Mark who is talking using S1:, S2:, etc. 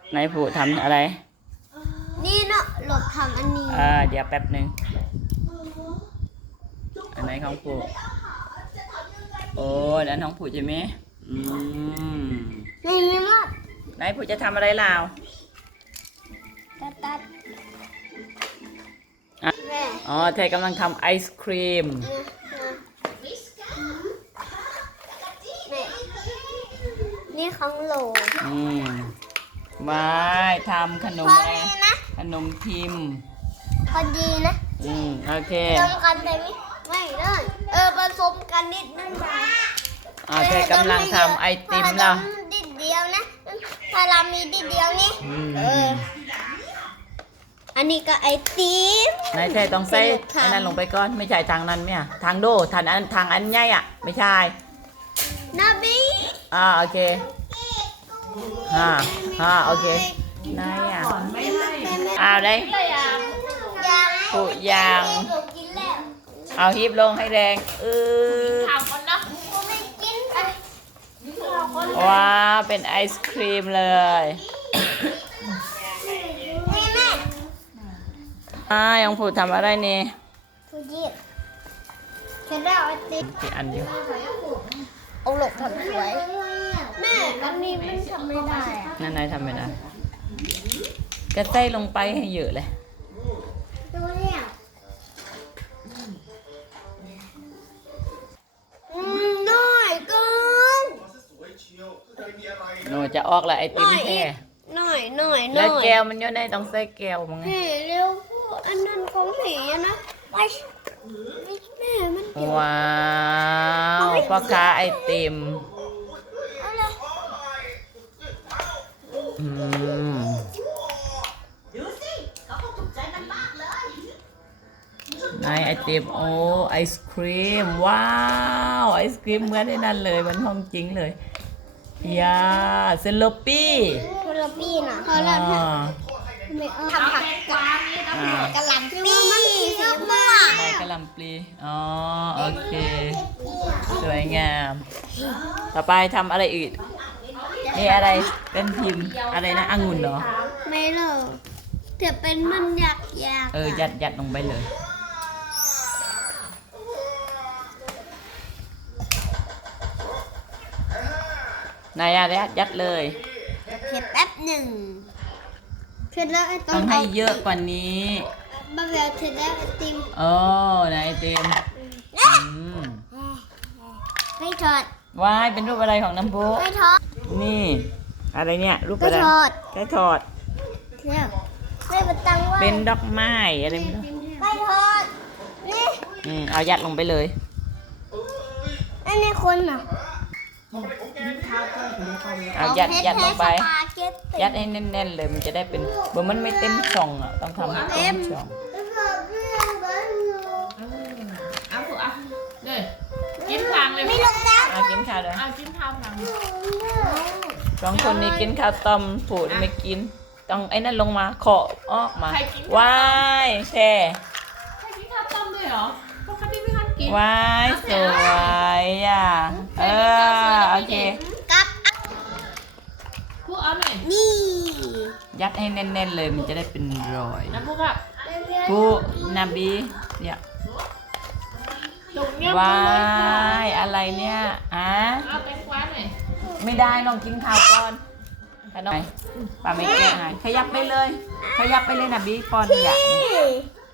S1: นายผู้ทำอะไร
S2: นี่เนาะหลบทำอันนี้
S1: เดี๋ยวแป๊บหนึ่งอันไหนของผู้โอ้นั่นของผู้ใช่ไหม
S2: นี่เนาะ
S1: นายผู้จะทำอะไรล่ะ
S2: ตัดแม่
S1: เธอกำลังทำไอศครีม
S2: นี่ของโหล
S1: ว้ายทำขนมอะไรขนมพิมพ์
S2: พอดีนะ
S1: โอเค
S2: ผสมกันได้ไหมไม่ได้ผสมกันนิดนึง
S1: เธอกำลังทำไอติมแล้ว
S2: ดิดเดียวนะถ้าเรามีดิดเดียวนี่อันนี้ก็ไอติม
S1: นายเธอต้องใส่อันนั้นลงไปก่อนไม่ใช่ทางนั้นไหมทางโดทางอันใหญ่ไม่ใช่
S2: นาบี
S1: โอเคโอเคนายได้ผู้ยางเอาฮิบลงให้แดงว้าเป็นไอศครีมเลยยังผู้ทำอะไรนี่
S2: ผู้ยืดแค่ได้ไอติม
S1: กี่อันอยู่
S2: เอาหลบทำสวยแม่อันนี้มันทำไม่ได้
S1: นั่นนายทำไม่ได้กระใส่ลงไปให้เยอะเลย
S2: ดูเนี่ยน้อยเกิน
S1: หนูจะออกแล้วไอติมแค่
S2: น้อย
S1: แล้วแก้วมันอยู่ในต้องใส่แก้วมั้งไง
S2: เร็วอันนั้นของผีนะไปแม่มัน
S1: ว้าวพ่อค้าไอติมนายไอติมโอ้ไอศครีมว้าวไอศครีมเหมือนในนั้นเลยมันห้องจริงเลยยาเซลปี้
S2: นะเขาเริ่มทำผักกะหล่ำปลีเยอะมาก
S1: กะหล่ำปลีโอเคสวยงามต่อไปทำอะไรอีกนี่อะไรเป็นพิมพ์อะไรนะองุ่นเหรอ
S2: ไม่หรอกแต่เป็นมันยัก
S1: ยัดลงไปเลยนายยัดเลย
S2: เผ็ดแป๊บหนึ่งเผ็ดแล้ว
S1: ต้องให้เยอะกว่านี้
S2: บะเบลเผ็ดแล้วไอติม
S1: นายไอติม
S2: ไม่ทอด
S1: ว้ายเป็นรูปอะไรของน้ำพุ
S2: ไม่ทอด
S1: นี่อะไรเนี่ยรูปอะไรไก่ทอด
S2: เนี่ยไม่เป็นตังว่า
S1: เป็นดอกไม้อะไรไม่รู้
S2: ไก่ทอดนี่
S1: เอายัดลงไปเลย
S2: อันนี้คนอ่ะ
S1: เอายัดลงไปยัดให้แน่นๆเลยมันจะได้เป็นมันไม่เต็มช่องต้องทำให้เต็มช่อง
S3: เนี่ยกินทางเลย
S2: ไม่ลงแล้ว
S1: กินข้าวเลย
S3: กินข้าวทาง
S1: สองคนนี้กินข้าวต้มผูดไม่กินต้องไอ้นั่นลงมาขอออกมาว้ายแช่
S3: ใครกินข้าวต้มด้วยเหรอปกติไม่ค่อยกิน
S1: ว้ายสวยโอเค
S2: กับ
S3: ผู้เอาหน่อย
S2: นี่
S1: ยัดให้แน่นๆเลยมันจะได้เป็นรอย
S3: นะผู้กับ
S1: ผู้นาบีเนี่ยว้ายอะไรเนี่ย
S3: เอาแตงกวาหน่อย
S1: ไม่ได้ลองกินข้าวก่อนขนมป้าไม่แก้ให้ขยับไปเลยนะบีปอนอย่า